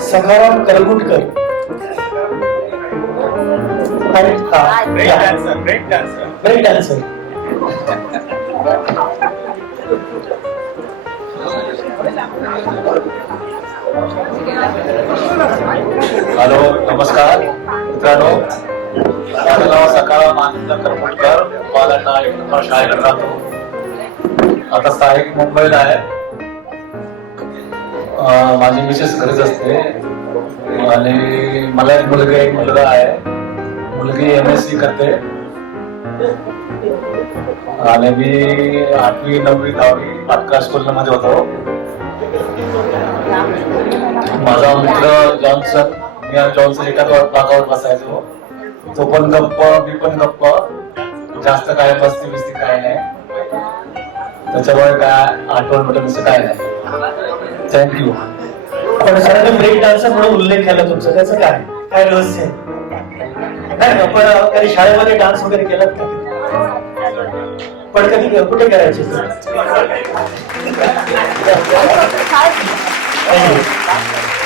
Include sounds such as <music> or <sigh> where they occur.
Sakharam Kargutkar. Break. Dancer hello नमस्कार. मित्रांनो माझं नाव सकाळ आनंद करमणकर बालांना एक नंबर शाळेकडे राहतो आता स्थायिक मुंबईला आहे. माझी मिसेस घरीच असते. आणि मला एक मुलगी एक मुलगा आहे. मुलगी एम एस सी करते. आणि मी आठवी नववी दहावी पाटका स्कूल मध्ये होतो. माझा मित्र जॉन्सन मी जॉन्सन एकाच बागावर बसायचो. तो पण गप्प मी पण गप्प. जास्त काय बसती बिस्ती काय नाही. त्याच्यामुळे काय आठवण म्हटलं तसं काय नाही. थँक्यू पण सरांनी ब्रेक डान्सर म्हणून उल्लेख केला तुमचा. त्याचं काय? काय रहस्य आहे? नाही ना पण कधी शाळेमध्ये डान्स वगैरे केलात का? पण कधी कुठे करायचे <laughs> you.